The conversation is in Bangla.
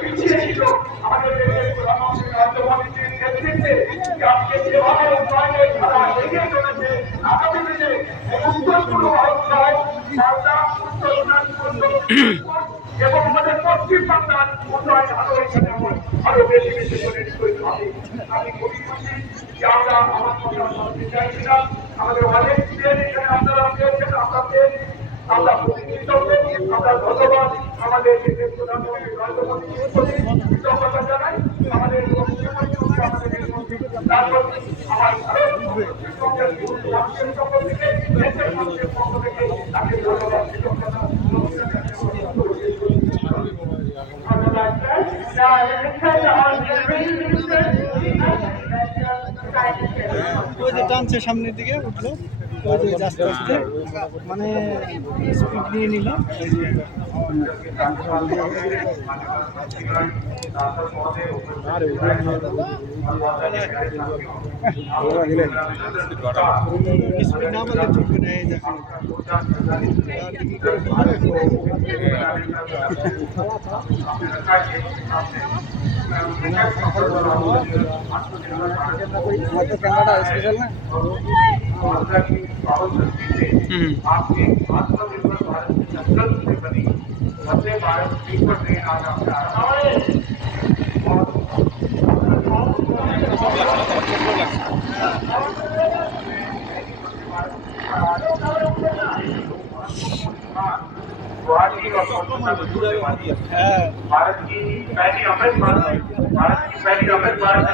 পিছিয়ে ছিল আমাদের দেশের প্রধানমন্ত্রী নরেন্দ্র মোদীজির নেতৃত্বে আজকে যেভাবে উন্নয়নের ধারা এগিয়ে চলেছে আগামী দিনে উত্তর পূর্ব ভারত সহ মালদা উত্তর দিনাজপুর এবং আমাদের পশ্চিম বাংলার উন্নয়ন আরো বেশি বেশি করে তৈরি হবে। আমি খুবই খুশি যে আমরা আমার কথা বলতে চাইছি না, আমাদের অনেক এখানে আপনারা পেয়েছেন, আমরা পেয়েছি, আমরা আমরা ধন্যবাদ আমাদের দেশের প্রধানমন্ত্রী নরেন্দ্র মোদীর প্রতি কৃতজ্ঞতা জানাই। আমাদের তারপর আমার মানুষের পক্ষ থেকে দেশের মানুষের পক্ষ থেকে তাকে ধন্যবাদ কৃতজ্ঞতা টানছে সামনের দিকে উঠলো, আস্তে আস্তে মানে স্পিড নিয়ে নিল। স্পিড না বলে চলবে না, এই দেখেন ক্যামেরাটা স্পেশাল না। आपके आत्मनिर्भर भारत के संकल्प से बनी वंदे भारत स्लीपर ट्रेन आज आपका भारत की पहली अमृत भारत